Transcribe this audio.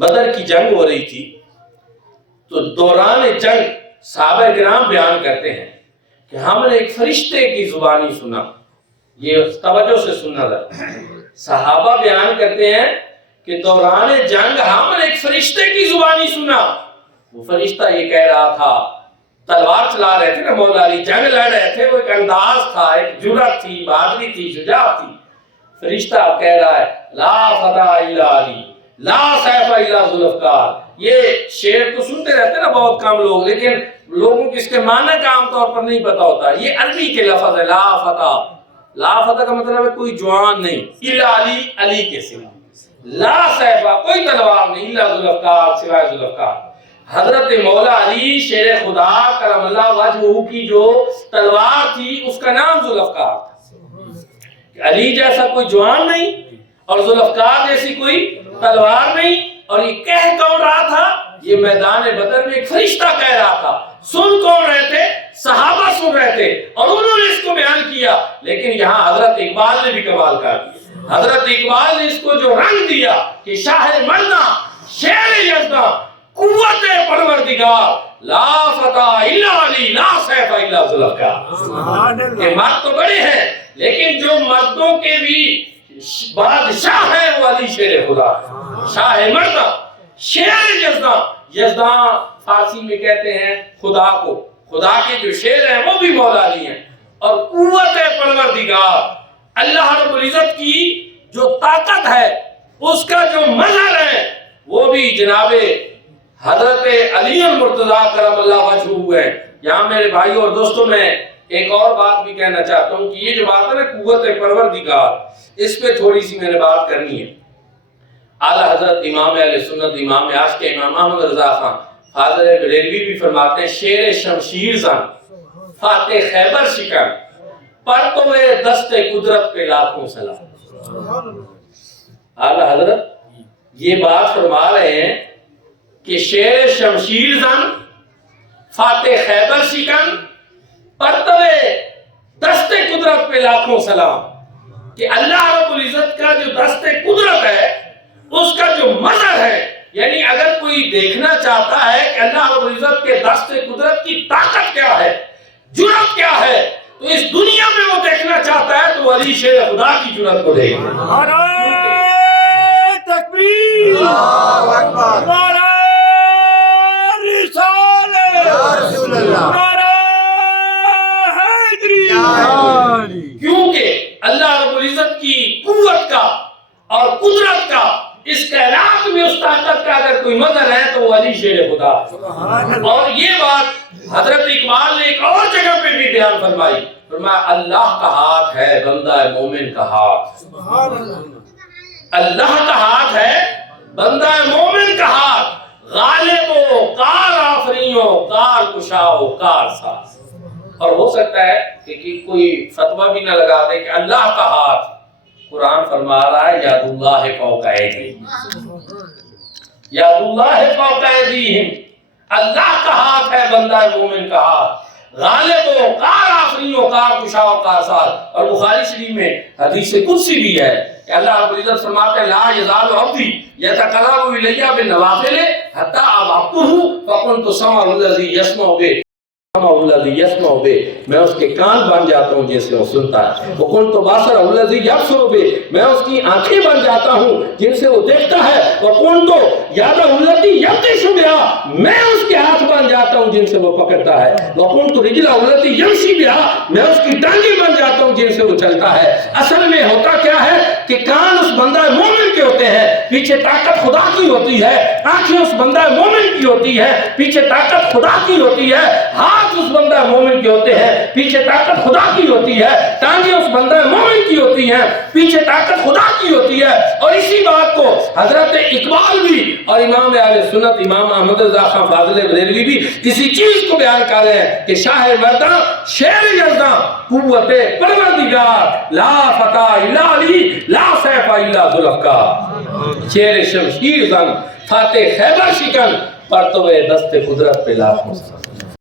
بدر کی جنگ ہو رہی تھی، تو دوران جنگ صحابہ کرام بیان کرتے ہیں کہ ہم نے ایک فرشتے کی زبانی سنا. یہ توجہ سے سننا تھا. صحابہ بیان کرتے ہیں کہ دوران جنگ ہم نے ایک فرشتے کی زبانی سنا. وہ فرشتہ یہ کہہ رہا تھا، تلوار چلا رہے تھے نا مولا علی، جنگ لڑ رہے تھے، وہ ایک انداز تھا، ایک جرأت تھی، بہادری تھی، شجاعت تھی. فرشتہ کہہ رہا ہے لا فتح الا علی لا سیف الا ذوالفقار. یہ شعر تو سنتے رہتے ہیں نا بہت کم لوگ، لیکن لوگوں کو اس کے معنی کا عام طور پر نہیں پتا ہوتا. یہ عربی کے لفظ ہے لا فتح. لا فتح کا مطلب ہے کوئی جوان نہیں، الا علی، علی کے سوا. لا سیفا، کوئی تلوار نہیں، الا ذوالفقار، سوائے ذوالفقار. حضرت مولا علی شیر خدا کرم اللہ وجہہ کی جو تلوار تھی اس کا نام ذوالفقار تھا. علی جیسا کوئی جوان نہیں اور ذوالفقار جیسی کوئی تلوار نہیں. اور یہ کہہ کون رہا تھا؟ یہ میدان بدر میں ایک فرشتہ کہہ رہا تھا. سن کون رہے تھے؟ صحابہ سن رہے تھے اور انہوں نے اس کو بیان کیا. لیکن یہاں حضرت اقبال نے بھی کمال کر دیا. حضرت اقبال نے اس کو جو رنگ دیا کہ شاہ مرداں، شیر یزداں، قوت پروردگار، لا فتح الا علی لا سیف الا ذوالفقار. کہ مرد تو بڑے ہیں لیکن جو مردوں کے بھی بادشاہ ہے وہ علی شیر خدا ہے. شاہ مرداں، شیر یزداں. یزداں فارسی میں کہتے ہیں خدا کو. خدا کے جو شیر ہیں وہ بھی مولا علی ہیں. اور قوت پروردگار، اللہ رب العزت کی جو طاقت ہے، اس کا جو مظہر ہے، وہ بھی جناب حضرت علی المرتضیٰ کرم اللہ وجہہ ہے. یہاں میرے بھائیوں اور دوستوں میں ایک اور بات بھی کہنا چاہتا ہوں کہ یہ جو بات ہے نا قوت پروردگار، اس پہ تھوڑی سی میں نے بات کرنی ہے. اعلیٰ حضرت امام اہل سنت امام عاشق امام احمد رضا خان فاضل بریلوی بھی فرماتے ہیں شیر شمشیر زن فاتح خیبر شکن پرتوے دست قدرت پہ لاکھوں سلام. اعلیٰ حضرت یہ بات فرما رہے ہیں کہ شیر شمشیر زن فاتح خیبر شکن پرتوے دست قدرت پہ لاکھوں سلام. کہ اللہ رب العزت کا جو دست قدرت ہے، اس کا جو مظہر ہے، یعنی اگر کوئی دیکھنا چاہتا ہے کہ اللہ رب العزت کے دست قدرت کی طاقت کیا ہے، جرأت کیا ہے، تو اس دنیا میں وہ دیکھنا چاہتا ہے تو علی شیر خدا کی جرأت کو دیکھے. نعرہ تکبیر، اللہ اکبر، نعرہ رسالت، یا رسول اللہ، نعرہ حیدری. کیونکہ اللہ رب العزت کی قوت کا اور قدرت کا اس کائنات میں اس طاقت کا اگر کوئی مظہر ہے تو وہ علی شیر خدا. اور یہ بات حضرت اقبال نے ایک اور جگہ پہ بھی بیان فرمائی. فرمایا اللہ کا ہاتھ ہے بندہ مومن کا ہاتھ. اللہ کا ہاتھ ہے بندہ مومن کا ہاتھ. غالب و کار آفریوں، کار کشاؤ، کار ساز. اور ہو سکتا ہے کہ کوئی فتویٰ بھی نہ لگا دے کہ اللہ کا ہاتھ. قرآن فرما رہا ہے یاد اللہ فوق ایدیہم، یاد اللہ فوق ایدیہم. اللہ کا ہاتھ ہے بندہ مومن کا ہاتھ. غالب و کار آفرین و کار کشا و کار ساز. اور بخاری شریف میں حدیث قدسی بھی ہے کہ اللہ رب العزت فرماتے ہیں لا یزال عبدی یتقرب الی بالنوافل حتی احببتہ فکنت سمعہ الذی یسمع بہ، میں اس کے کان بن جاتا ہوں جن سے وہ سنتا ہے. وَقُلْتُ بَصَرَهُ الَّذِي يَبْصُرُ بِهِ، میں اس کی آنکھیں بن جاتا ہوں جن سے وہ دیکھتا ہے. وَقُلْتُ يَدَهُ الَّتِي يَبْطِشُ بِهَا، میں اس کے ہاتھ بن جاتا ہوں جن سے وہ پکڑتا ہے. وَقُلْتُ رِجْلَهُ الَّتِي يَمْشِي بِهَا، میں اس کی ٹانگیں بن جاتا ہوں جن سے وہ چلتا ہے. اصل میں ہوتا کیا ہے کہ کان اس بندہ مومن کے ہوتے ہیں، پیچھے طاقت خدا کی ہوتی ہے. آنکھیں اس بندہ مومن کی ہوتی ہے، پیچھے طاقت خدا کی ہوتی ہے. ہاتھ اس بندہ مومن کے ہوتے ہیں، پیچھے طاقت خدا کی ہوتی ہے. ٹانگیں اس بندہ مومن کی ہوتی ہیں، پیچھے طاقت خدا کی ہوتی ہے. اور اسی بات کو حضرت اقبال بھی اور امام اہل سنت امام احمد رضا خان فاضل بریلوی بھی اسی چیز کو بیان کر رہے ہیں کہ شاہ مرداں، شیر یزداں، قوت پروردگار، لا فتح الا علی لا سیف الا ذوالفقار. شیر شمشیر زن فاتح خیبر شکن پرتوے دست قدرت پہ لاکھوں سلام.